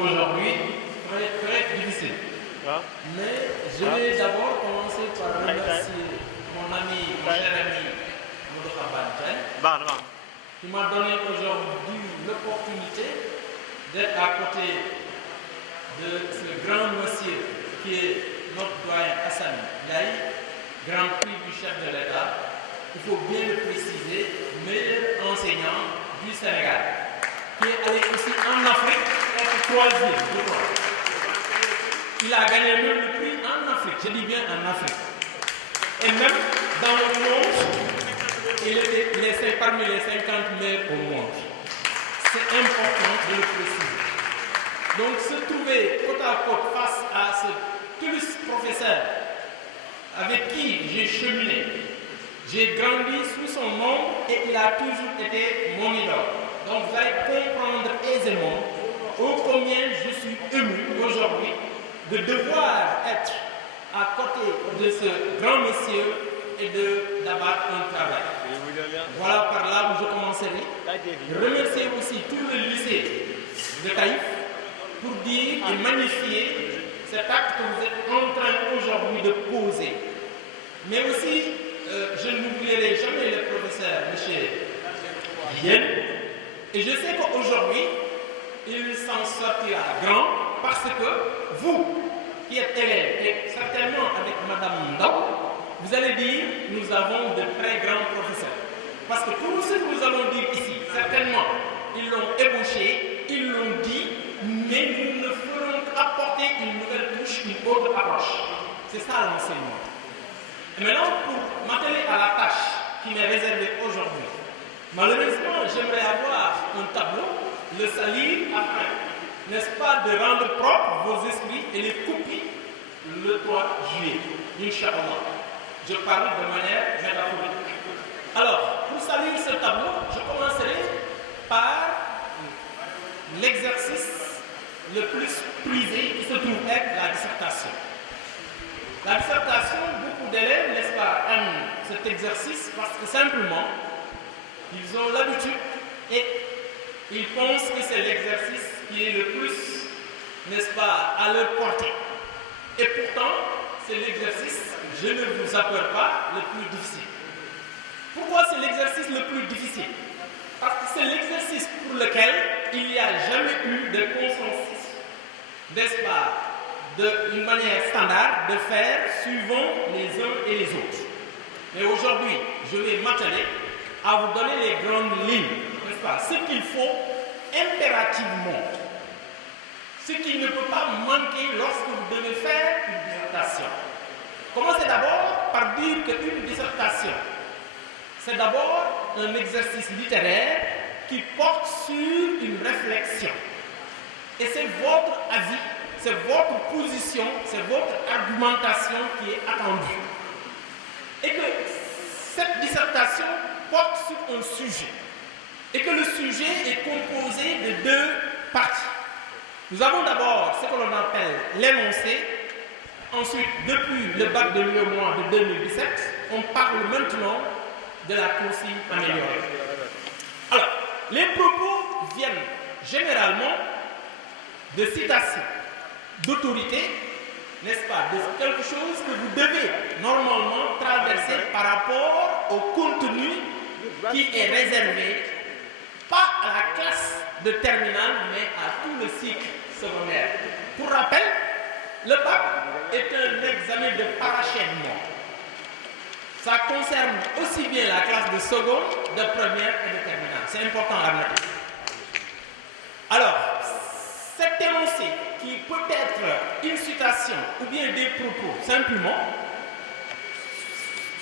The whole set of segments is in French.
aujourd'hui très très difficile. Mais je vais d'abord commencer par remercier mon cher ami Moudou Banjan, qui m'a donné aujourd'hui l'opportunité d'être à côté de ce grand monsieur qui est notre doyen Hassan Gaï, grand prix du chef de l'État. Il faut bien le préciser, meilleur enseignant du Sénégal, qui est allé aussi en Afrique être troisième, je crois. Il a gagné même le prix en Afrique, je dis bien en Afrique. Et même dans le monde, il est parmi les 50 meilleurs au monde. C'est important de le préciser. Donc se trouver côte à côte face à ce illustre professeur avec qui j'ai cheminé, j'ai grandi sous son nom et il a toujours été mon idole. Donc vous allez comprendre aisément ô combien je suis ému aujourd'hui de devoir être à côté de ce grand monsieur et d'abattre un travail. Voilà par là où je commencerai. Je remercie aussi tout le lycée de Taïf pour dire et magnifier cet acte que vous êtes en train aujourd'hui de poser. Mais aussi, je n'oublierai jamais le professeur, M. Yen. Et je sais qu'aujourd'hui, il s'en sortira grand parce que vous, qui êtes élèves, et certainement avec Mme Ndao, vous allez dire, nous avons de très grands professeurs. Parce que tout ce que nous allons dire ici, certainement, ils l'ont ébauché, ils l'ont dit, mais nous ne ferons qu'apporter une nouvelle touche, une autre approche. C'est ça l'enseignement. Et maintenant, pour m'atteler à la tâche qui m'est réservée aujourd'hui, malheureusement, j'aimerais avoir un tableau, le salir après, n'est-ce pas, de rendre propre vos esprits et les copies le 3 juillet, Inch'Allah. Je parle de manière métaphorique. Alors, pour salir ce tableau, je commencerai par l'exercice le plus prisé qui se trouve être la dissertation. La dissertation, beaucoup d'élèves, n'est-ce pas, aiment cet exercice parce que simplement, ils ont l'habitude et ils pensent que c'est l'exercice qui est le plus, n'est-ce pas, à leur portée. Et pourtant, c'est l'exercice, je ne vous appelle pas, le plus difficile. Pourquoi c'est l'exercice le plus difficile? Parce que c'est l'exercice pour lequel il n'y a jamais eu de consensus, n'est-ce pas, d'une manière standard de faire suivant les uns et les autres. Mais aujourd'hui, je vais m'atteler à vous donner les grandes lignes, n'est-ce pas, ce qu'il faut impérativement, ce qui ne peut pas manquer lorsque vous devez faire une dissertation. Commencez d'abord par dire qu'une dissertation, c'est d'abord un exercice littéraire qui porte sur une réflexion. Et c'est votre avis, c'est votre position, c'est votre argumentation qui est attendue. Et que cette dissertation porte sur un sujet. Et que le sujet est composé de deux parties. Nous avons d'abord ce que l'on appelle l'énoncé. Ensuite, depuis le bac de l'UEMOA de 2017, on parle maintenant de la consigne améliorée. Alors, les propos viennent généralement de citations, d'autorité, n'est-ce pas, de quelque chose que vous devez normalement traverser par rapport au contenu qui est réservé, pas à la classe de terminale, mais à tout le cycle secondaire. Pour rappel, le bac est un examen de parachèvement. Ça concerne aussi bien la classe de seconde, de première et de terminale. C'est important à noter. Alors, cet énoncé qui peut être une citation ou bien des propos, simplement,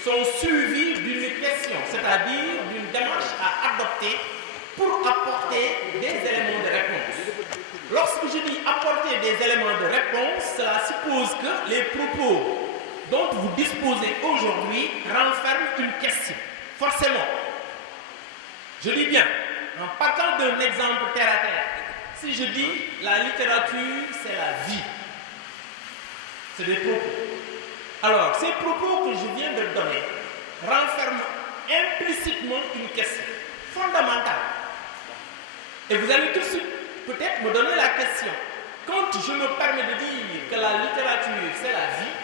sont suivis d'une question, c'est-à-dire d'une démarche à adopter pour apporter des éléments de réponse. Lorsque je dis apporter des éléments de réponse, cela suppose que les propos dont vous disposez aujourd'hui renferment une question. Forcément. Je dis bien, en partant d'un exemple terre à terre, si je dis la littérature, c'est la vie, c'est des propos. Alors, ces propos que je viens de donner renferment implicitement une question fondamentale. Et vous allez tout de suite peut-être me donner la question. quand je me permets de dire que la littérature c'est la vie,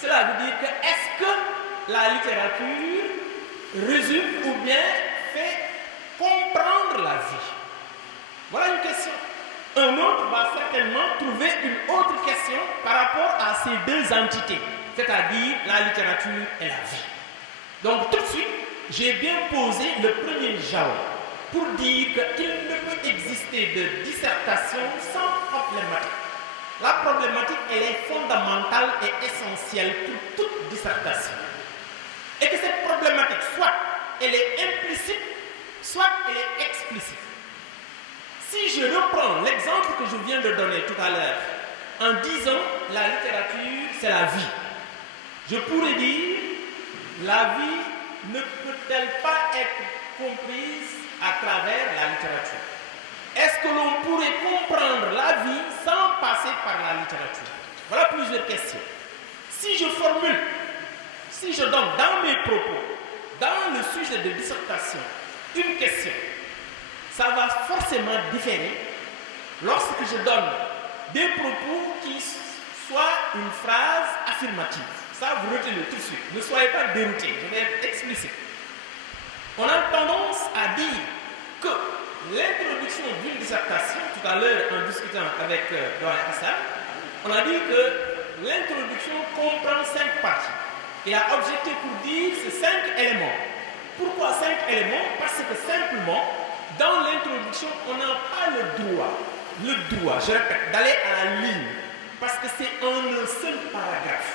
cela veut dire que est-ce que la littérature résume ou bien fait comprendre la vie? Voilà une question. Un autre va certainement trouver une autre question par rapport à ces deux entités, c'est-à-dire la littérature et la vie. Donc tout de suite, j'ai bien posé le premier jalon pour dire qu'il ne peut exister de dissertation sans problématique. La problématique, elle est fondamentale et essentielle pour toute dissertation. Et que cette problématique, soit elle est implicite, soit elle est explicite. Si je reprends l'exemple que je viens de donner tout à l'heure, en disant la littérature, c'est la vie, je pourrais dire la vie ne peut-elle pas être comprise à travers la littérature? Est-ce que l'on pourrait comprendre la vie sans passer par la littérature? Voilà plusieurs questions. Si je formule, si je donne dans mes propos, dans le sujet de dissertation, une question, ça va forcément différer lorsque je donne des propos qui soient une phrase affirmative. Ça, vous retenez tout de suite. Ne soyez pas déroutés, je vais être explicite. On a tendance à dire que l'introduction d'une dissertation, tout à l'heure en discutant avec Doran Hassan, on a dit que l'introduction comprend 5 parties. Il a objecté pour dire ces 5 éléments. Pourquoi 5 éléments? Parce que simplement, dans l'introduction, on n'a pas le droit, je répète, d'aller à la ligne, parce que c'est en un seul paragraphe.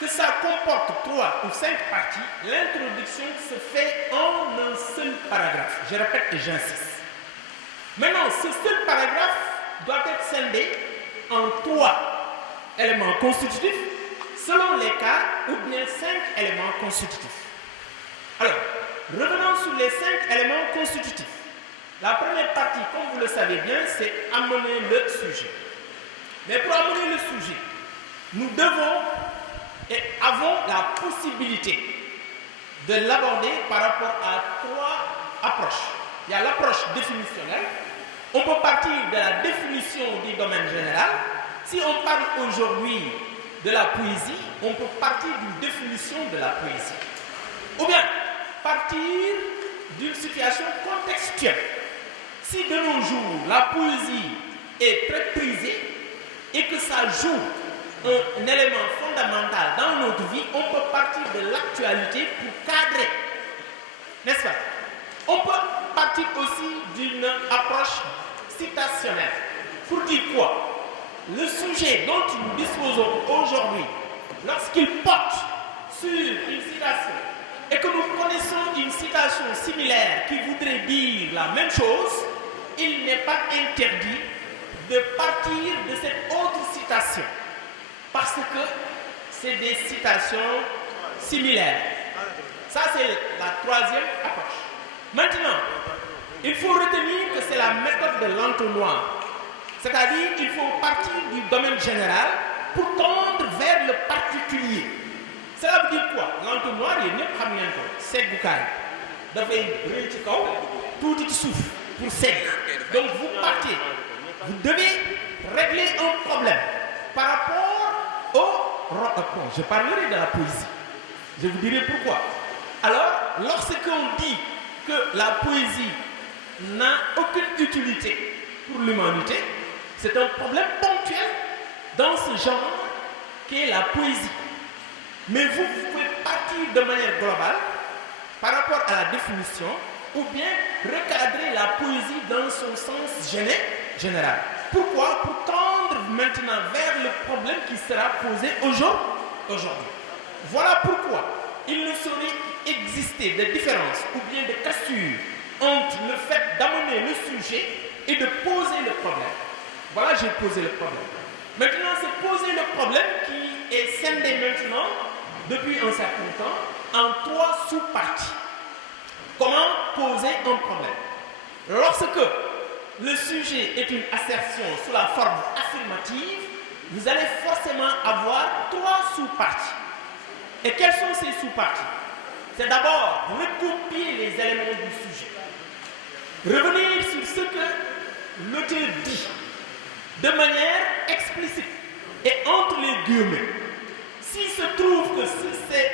Que ça comporte 3 ou 5 parties, l'introduction se fait en un seul paragraphe. Je répète et j'insiste. Maintenant, ce seul paragraphe doit être scindé en 3 éléments constitutifs, selon les cas, ou bien 5 éléments constitutifs. Alors, revenons sur les 5 éléments constitutifs. La première partie, comme vous le savez bien, c'est amener le sujet. Mais pour amener le sujet, nous devons et avons la possibilité de l'aborder par rapport à 3 approches. Il y a l'approche définitionnelle. On peut partir de la définition du domaine général. Si on parle aujourd'hui de la poésie, on peut partir d'une définition de la poésie. Ou bien partir d'une situation contextuelle. Si de nos jours, la poésie est très prisée et que ça joue un élément fondamental dans notre vie, on peut partir de l'actualité pour cadrer. N'est-ce pas? On peut partir aussi d'une approche citationnelle. Pour dire quoi? Le sujet dont nous disposons aujourd'hui, lorsqu'il porte sur une citation et que nous connaissons une citation similaire qui voudrait dire la même chose, il n'est pas interdit de partir de cette autre citation. Parce que c'est des citations similaires. Ça, c'est la 3e approche. Maintenant, il faut retenir que c'est la méthode de l'entonnoir. C'est-à-dire qu'il faut partir du domaine général pour tendre vers le particulier. Cela veut dire quoi? L'entonnoir, il n'y a pas de c'est boucaille. Tout est souffle pour sec. Donc vous partez. Vous devez régler un problème par rapport je parlerai de la poésie. Je vous dirai pourquoi. Alors, lorsqu'on dit que la poésie n'a aucune utilité pour l'humanité, c'est un problème ponctuel dans ce genre qu'est la poésie. Mais vous pouvez partir de manière globale par rapport à la définition ou bien recadrer la poésie dans son sens général. Pourquoi? Pour tendre maintenant vers le problème qui sera posé aujourd'hui. Voilà pourquoi il ne saurait exister de différence ou bien de cassure entre le fait d'amener le sujet et de poser le problème. Voilà, j'ai posé le problème. Maintenant, c'est poser le problème qui est scindé maintenant, depuis un certain temps, en 3 sous-parties. Comment poser un problème? Lorsque le sujet est une assertion sous la forme affirmative, vous allez forcément avoir 3 sous-parties. Et quelles sont ces sous-parties? C'est d'abord recopier les éléments du sujet. Revenir sur ce que l'auteur dit. de manière explicite et entre les guillemets. S'il se trouve que si c'est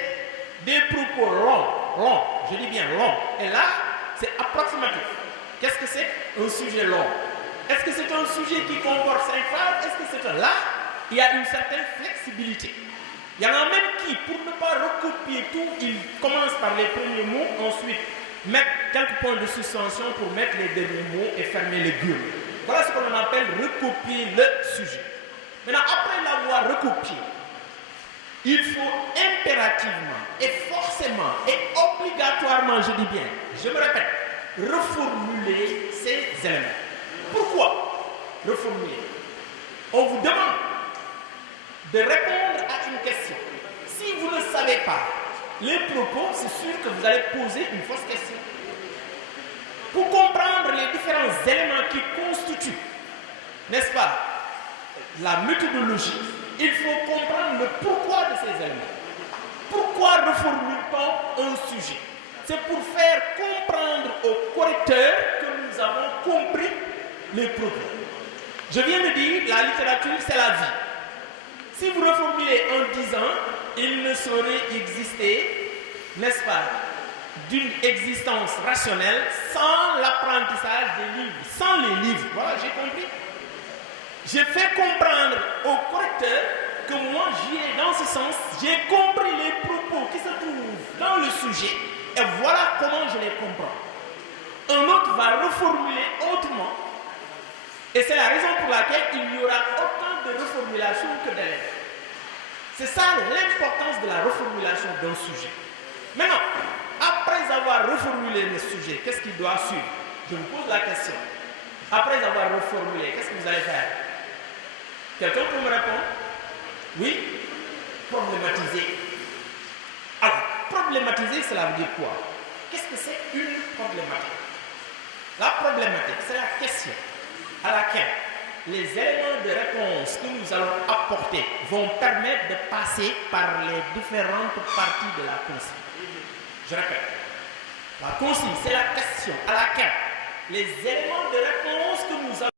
des propos longs, je dis bien longs, et là, c'est approximatif. Qu'est-ce que c'est? Un sujet long. Est-ce que c'est un sujet qui comporte 5 phrases? Est-ce que c'est un... Là, il y a une certaine flexibilité. Il y en a même qui, pour ne pas recopier tout, ils commencent par les premiers mots, ensuite mettre quelques points de suspension pour mettre les derniers mots et fermer les guillemets. Voilà ce qu'on appelle recopier le sujet. Maintenant, après l'avoir recopié, il faut impérativement et forcément et obligatoirement, je dis bien, je me répète, reformuler ces éléments. Pourquoi reformuler? On vous demande de répondre à une question. Si vous ne savez pas les propos, c'est sûr que vous allez poser une fausse question. Pour comprendre les différents éléments qui constituent, n'est-ce pas, la méthodologie, il faut comprendre le pourquoi de ces éléments. Pourquoi reformule-t-on un sujet? C'est pour faire comprendre au correcteur que nous avons compris les propos. Je viens de dire, la littérature, c'est la vie. Si vous reformulez en disant, il ne saurait exister, n'est-ce pas, d'une existence rationnelle sans l'apprentissage des livres, sans les livres. Voilà, j'ai compris. J'ai fait comprendre au correcteur que moi, dans ce sens, j'ai compris les propos qui se trouvent dans le sujet et voilà comment je les comprends. Un autre va reformuler autrement et c'est la raison pour laquelle il y aura autant de reformulation que d'élèves. C'est ça l'importance de la reformulation d'un sujet. Maintenant, après avoir reformulé le sujet, qu'est-ce qu'il doit suivre? Je vous pose la question. Après avoir reformulé, qu'est-ce que vous allez faire? Quelqu'un peut me répondre? Oui? Problématiser. Alors, problématiser, cela veut dire quoi? Qu'est-ce que c'est une problématique? La problématique, c'est la question à laquelle les éléments de réponse que nous allons apporter vont permettre de passer par les différentes parties de la consigne. Je répète, la consigne, c'est la question à laquelle les éléments de réponse que nous allons